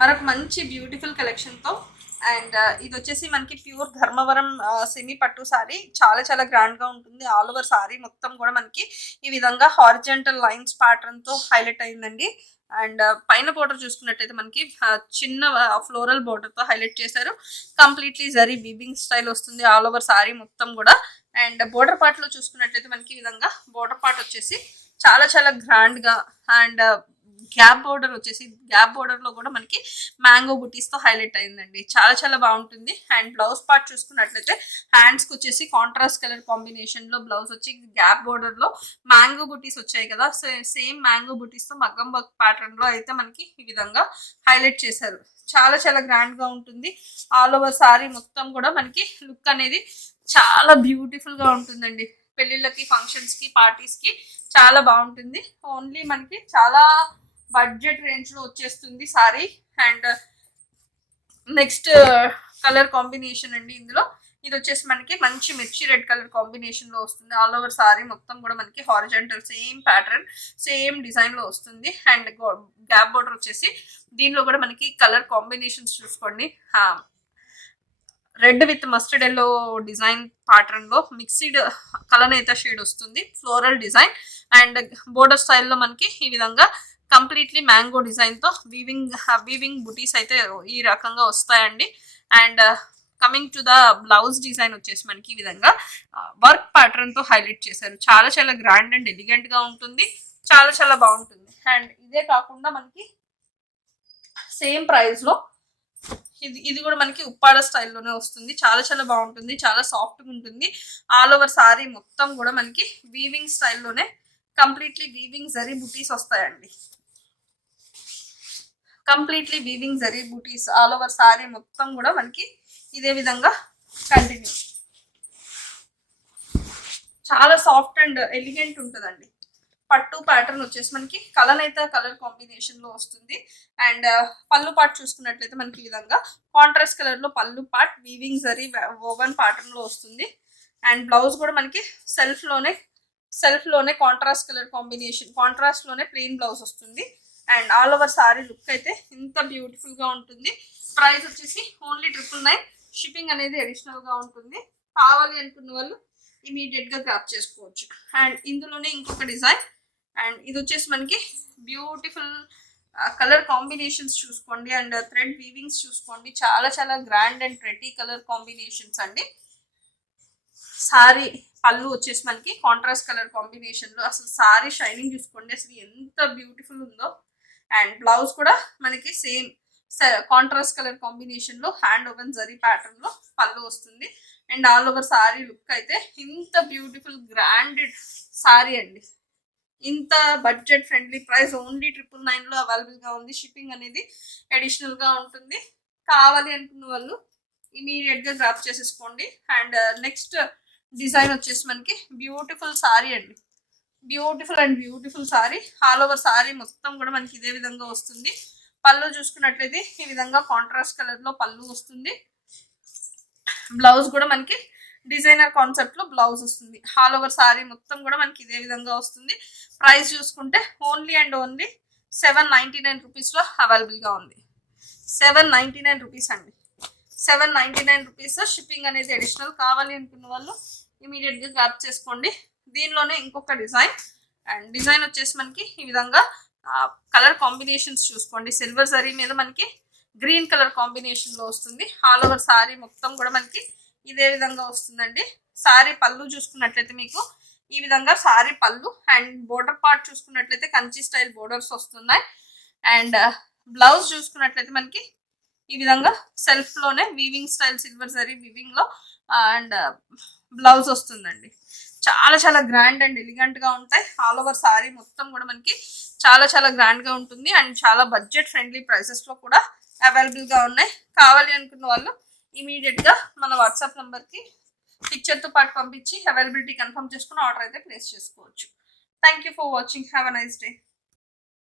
మరొక మంచి beautiful కలెక్షన్తో. And ఇది వచ్చేసి మనకి ప్యూర్ ధర్మవరం సెమీ పట్టు సారీ. చాలా చాలా గ్రాండ్గా ఉంటుంది. ఆల్ ఓవర్ సారీ మొత్తం కూడా మనకి ఈ విధంగా హారిజంటల్ లైన్స్ ప్యాటర్న్తో హైలైట్ అయిందండి. అండ్ పైన బోర్డర్ చూసుకున్నట్టయితే మనకి చిన్న ఫ్లోరల్ బోర్డర్తో హైలైట్ చేశారు. కంప్లీట్లీ జరీ వీవింగ్ స్టైల్ వస్తుంది ఆల్ ఓవర్ సారీ మొత్తం కూడా. అండ్ బోర్డర్ పార్ట్లో చూసుకున్నట్లయితే మనకి ఈ విధంగా బోర్డర్ పార్ట్ వచ్చేసి చాలా చాలా గ్రాండ్గా అండ్ గ్యాప్ బోర్డర్ వచ్చేసి గ్యాప్ బోర్డర్లో కూడా మనకి మ్యాంగో బుటీస్తో హైలైట్ అయిందండి. చాలా చాలా బాగుంటుంది. అండ్ బ్లౌజ్ పార్ట్ చూసుకున్నట్లయితే హ్యాండ్స్కి వచ్చేసి కాంట్రాస్ట్ కలర్ కాంబినేషన్లో బ్లౌజ్ వచ్చి గ్యాప్ బోర్డర్లో మ్యాంగో బుటీస్ వచ్చాయి కదా, సేమ్ మ్యాంగో బుటీస్తో మగ్గం వర్క్ ప్యాటర్న్లో అయితే మనకి ఈ విధంగా హైలైట్ చేశారు. చాలా చాలా గ్రాండ్గా ఉంటుంది. ఆల్ ఓవర్ సారీ మొత్తం కూడా మనకి లుక్ అనేది చాలా బ్యూటిఫుల్గా ఉంటుందండి. పెళ్ళిళ్ళకి, ఫంక్షన్స్కి, పార్టీస్కి చాలా బాగుంటుంది. ఓన్లీ మనకి చాలా బడ్జెట్ రేంజ్లో వచ్చేస్తుంది sorry. And next colour combination అండి. ఇందులో ఇది వచ్చేసి మనకి మంచి మిర్చి రెడ్ కలర్ కాంబినేషన్లో వస్తుంది. ఆల్ ఓవర్ సారీ మొత్తం కూడా మనకి హారిజంటల్ సేమ్ ప్యాటర్న్ సేమ్ డిజైన్లో వస్తుంది. అండ్ గ్యాప్ బోర్డర్ వచ్చేసి దీనిలో కూడా మనకి కలర్ కాంబినేషన్స్ చూసుకోండి. Red with mustard yellow design ప్యాటర్న్లో మిక్స్డ్ కలనేత షేడ్ వస్తుంది. ఫ్లోరల్ డిజైన్ అండ్ బోర్డర్ స్టైల్లో మనకి ఈ విధంగా కంప్లీట్లీ మ్యాంగో డిజైన్తో వీవింగ్ బుటీస్ అయితే ఈ రకంగా వస్తాయండి. And coming to the blouse design వచ్చేసి మనకి ఈ విధంగా వర్క్ ప్యాటర్న్తో హైలైట్ చేశారు. చాలా చాలా గ్రాండ్ అండ్ ఎలిగెంట్గా ఉంటుంది. చాలా చాలా బాగుంటుంది. అండ్ ఇదే కాకుండా మనకి సేమ్ ప్రైస్లో ఇది కూడా మనకి ఉప్పాడ స్టైల్లోనే వస్తుంది. చాలా చాలా బాగుంటుంది. చాలా సాఫ్ట్గా ఉంటుంది. ఆల్ ఓవర్ సారీ మొత్తం కూడా మనకి వీవింగ్ స్టైల్లోనే కంప్లీట్లీ వీవింగ్ జరీ బుటీస్ వస్తాయండి. కంప్లీట్లీ వీవింగ్ జరీ బూటీస్ ఆల్ ఓవర్ సారీ మొత్తం కూడా మనకి ఇదే విధంగా కంటిన్యూ. చాలా సాఫ్ట్ అండ్ ఎలిగెంట్ ఉంటుందండి. పట్టు ప్యాటర్న్ వచ్చేసి మనకి కలనైతే కలర్ కాంబినేషన్లో వస్తుంది. అండ్ పళ్ళు పార్ట్ చూసుకున్నట్లయితే మనకి ఈ విధంగా కాంట్రాస్ట్ కలర్లో పళ్ళు పార్ట్ వీవింగ్ జరీ ఓవెన్ ప్యాటర్న్లో వస్తుంది. అండ్ బ్లౌజ్ కూడా మనకి సెల్ఫ్లోనే కాంట్రాస్ట్ కలర్ కాంబినేషన్ కాంట్రాస్ట్లోనే ప్లెయిన్ బ్లౌజ్ వస్తుంది. And all over sari look అయితే ఇంత బ్యూటిఫుల్గా ఉంటుంది. ప్రైస్ వచ్చేసి ఓన్లీ 999. షిప్పింగ్ అనేది అడిషనల్గా ఉంటుంది. కావాలి అనుకున్న వాళ్ళు ఇమీడియట్గా గ్రాప్ చేసుకోవచ్చు. అండ్ ఇందులోనే ఇంకొక డిజైన్. అండ్ ఇది వచ్చేసి మనకి బ్యూటిఫుల్ కలర్ కాంబినేషన్స్ చూసుకోండి. అండ్ థ్రెడ్ వీవింగ్స్ చూసుకోండి. చాలా చాలా grand and pretty colour combinations అండి. సారీ పళ్ళు వచ్చేసి మనకి కాంట్రాస్ట్ కలర్ కాంబినేషన్లో అసలు సారీ షైనింగ్ చూసుకోండి అసలు ఎంత బ్యూటిఫుల్ ఉందో. అండ్ బ్లౌజ్ కూడా మనకి సేమ్ కాంట్రాస్ట్ కలర్ కాంబినేషన్లో హ్యాండ్ ఓవెన్ జరీ ప్యాటర్న్లో పళ్ళు వస్తుంది. And all over sari look అయితే ఇంత బ్యూటిఫుల్ గ్రాండెడ్ సారీ అండి. ఇంత బడ్జెట్ ఫ్రెండ్లీ ప్రైస్ ఓన్లీ 999లో అవైలబుల్గా ఉంది. షిప్పింగ్ అనేది అడిషనల్గా ఉంటుంది. కావాలి అనుకున్న వాళ్ళు ఇమీడియట్గా గ్రాప్ చేసేసుకోండి. అండ్ నెక్స్ట్ డిజైన్ వచ్చేసి మనకి బ్యూటిఫుల్ సారీ అండి. Beautiful sorry. All over sorry మొత్తం కూడా మనకి ఇదే విధంగా వస్తుంది. పళ్ళు చూసుకున్నట్లయితే ఈ విధంగా కాంట్రాస్ట్ కలర్లో పళ్ళు వస్తుంది. బ్లౌజ్ కూడా మనకి డిజైనర్ కాన్సెప్ట్లో బ్లౌజ్ వస్తుంది. ఆల్ ఓవర్ సారీ మొత్తం కూడా మనకి ఇదే విధంగా వస్తుంది. ప్రైస్ చూసుకుంటే ఓన్లీ అండ్ ఓన్లీ 799 రూపీస్లో అవైలబుల్గా ఉంది. 799 రూపీస్ అండి. 799 రూపీస్. షిప్పింగ్ అనేది అడిషనల్. కావాలి అనుకున్న వాళ్ళు ఇమీడియట్గా గ్రాప్ చేసుకోండి. దీనిలోనే ఇంకొక డిజైన్. అండ్ డిజైన్ వచ్చేసి మనకి ఈ విధంగా కలర్ కాంబినేషన్స్ చూసుకోండి. సిల్వర్ జరీ మీద మనకి గ్రీన్ కలర్ కాంబినేషన్లో వస్తుంది. ఆల్ ఓవర్ సారీ మొత్తం కూడా మనకి ఇదే విధంగా వస్తుందండి. సారీ పళ్ళు చూసుకున్నట్లయితే మీకు ఈ విధంగా సారీ పళ్ళు. అండ్ బోర్డర్ పార్ట్ చూసుకున్నట్లయితే కంచి స్టైల్ బోర్డర్స్ వస్తున్నాయి. అండ్ బ్లౌజ్ చూసుకున్నట్లయితే మనకి ఈ విధంగా సెల్ఫ్లోనే వీవింగ్ స్టైల్ సిల్వర్ జరీ వీవింగ్లో అండ్ బ్లౌజ్ వస్తుందండి. చాలా చాలా గ్రాండ్ అండ్ ఎలిగెంట్గా ఉంటాయి. ఆల్ ఓవర్ సారీ మొత్తం కూడా మనకి చాలా చాలా గ్రాండ్గా ఉంటుంది. అండ్ చాలా బడ్జెట్ ఫ్రెండ్లీ ప్రైసెస్లో కూడా అవైలబుల్గా ఉన్నాయి. కావాలి అనుకున్న వాళ్ళు ఇమీడియట్గా మన వాట్సాప్ నెంబర్కి పిక్చర్తో పాటు పంపించి అవైలబిలిటీ కన్ఫర్మ్ చేసుకుని ఆర్డర్ అయితే ప్లేస్ చేసుకోవచ్చు. Thank you for watching. Have a nice day.